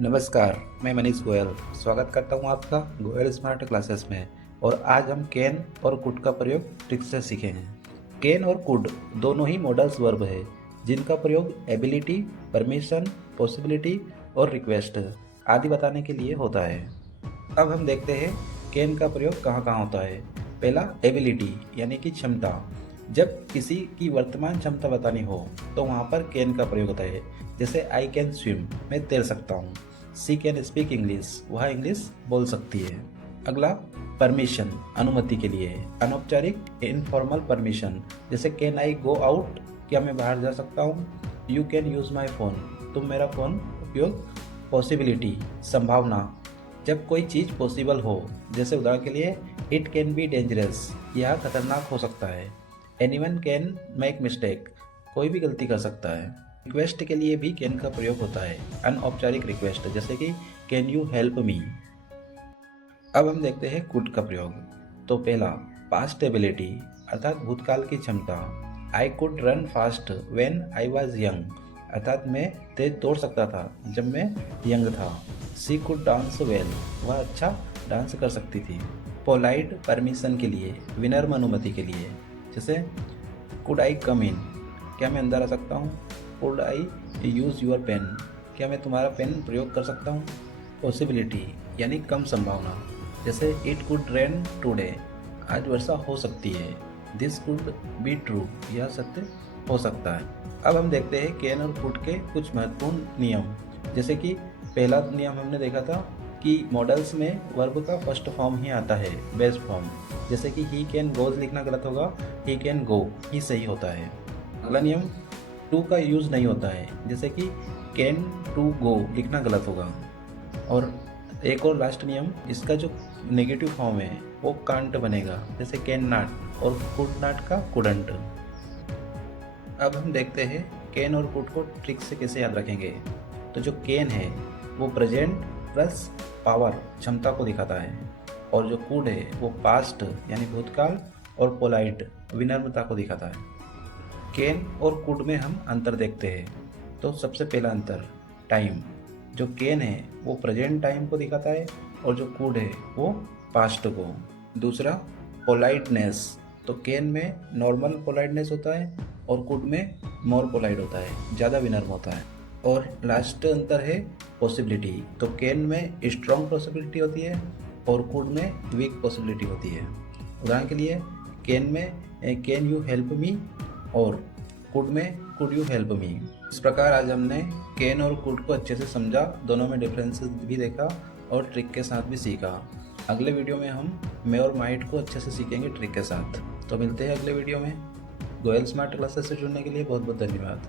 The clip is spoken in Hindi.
नमस्कार, मैं मनीष गोयल स्वागत करता हूं आपका गोयल स्मार्ट क्लासेस में। और आज हम कैन और कुड का प्रयोग ट्रिक से सीखेंगे। कैन और कुड दोनों ही मॉडल्स वर्ब है जिनका प्रयोग एबिलिटी, परमिशन, पॉसिबिलिटी और रिक्वेस्ट आदि बताने के लिए होता है। अब हम देखते हैं कैन का प्रयोग कहाँ कहाँ होता है। पहला, एबिलिटी यानी कि क्षमता। जब किसी की वर्तमान क्षमता बतानी हो तो वहाँ पर कैन का प्रयोग होता है। जैसे आई कैन स्विम, मैं तैर सकता हूँ। सी कैन स्पीक इंग्लिश, वह इंग्लिश बोल सकती है। अगला, परमिशन, अनुमति के लिए है। अनौपचारिक इनफॉर्मल परमिशन, जैसे कैन आई गो आउट, क्या मैं बाहर जा सकता हूँ। You can use my phone, तुम मेरा फोन उपयोग। पॉसिबिलिटी, संभावना, जब कोई चीज़ पॉसिबल हो। जैसे उदाहरण के लिए इट कैन बी डेंजरस, यह खतरनाक हो सकता है। एनीवन कैन मेक मिस्टेक, कोई भी गलती कर सकता है। रिक्वेस्ट के लिए भी कैन का प्रयोग होता है। अनौपचारिक रिक्वेस्ट, जैसे कि कैन यू हेल्प मी। अब हम देखते हैं कुड का प्रयोग। तो पहला, पास्ट एबिलिटी अर्थात भूतकाल की क्षमता। I could run fast when I was young, अर्थात मैं तेज दौड़ सकता था जब मैं यंग था। सी कुड डांस वेल, वह अच्छा डांस कर सकती थी। पोलाइट, परमिशन के लिए, विनम्र अनुमति के लिए। जैसे कुड आई कम इन, क्या मैं अंदर आ सकता हूँ। Could I use your pen, क्या मैं तुम्हारा पेन प्रयोग कर सकता हूँ। पॉसिबिलिटी यानी कम संभावना, जैसे इट कुड रेन टुडे, आज वर्षा हो सकती है। दिस कुड बी ट्रू, यह सत्य हो सकता है। अब हम देखते हैं कैन और कुड के कुछ महत्वपूर्ण नियम। जैसे कि पहला नियम हमने देखा था कि मॉडल्स में वर्ब का फर्स्ट फॉर्म ही आता है, बेस फॉर्म। जैसे कि ही कैन गोज लिखना गलत होगा, ही कैन गो ही सही होता है। अगला नियम, टू का यूज़ नहीं होता है। जैसे कि कैन टू गो लिखना गलत होगा। और एक और लास्ट नियम, इसका जो नेगेटिव फॉर्म है वो कांट बनेगा। जैसे कैन नॉट और कुड नॉट का कुडंट। अब हम देखते हैं कैन और कुड को ट्रिक से कैसे याद रखेंगे। तो जो कैन है वो प्रेजेंट प्लस पावर, क्षमता को दिखाता है। और जो कुड है वो पास्ट यानी भूतकाल और पोलाइट, विनम्रता को दिखाता है। कैन और कुड में हम अंतर देखते हैं। तो सबसे पहला अंतर, टाइम। जो कैन है वो प्रेजेंट टाइम को दिखाता है और जो कुड है वो पास्ट को। दूसरा, पोलाइटनेस। तो कैन में नॉर्मल पोलाइटनेस होता है और कुड में मोर पोलाइट होता है, ज़्यादा विनम्र होता है। और लास्ट अंतर है पॉसिबिलिटी। तो कैन में स्ट्रॉन्ग पॉसिबिलिटी होती है और कुड में वीक पॉसिबिलिटी होती है। उदाहरण के लिए कैन में कैन यू हेल्प मी और कुड में कुड यू हेल्प मी। इस प्रकार आज हमने कैन और कुड को अच्छे से समझा, दोनों में डिफरेंसेस भी देखा और ट्रिक के साथ भी सीखा। अगले वीडियो में हम मे और माइट को अच्छे से सीखेंगे ट्रिक के साथ। तो मिलते हैं अगले वीडियो में। गोयल स्मार्ट क्लासेस से जुड़ने के लिए बहुत बहुत धन्यवाद।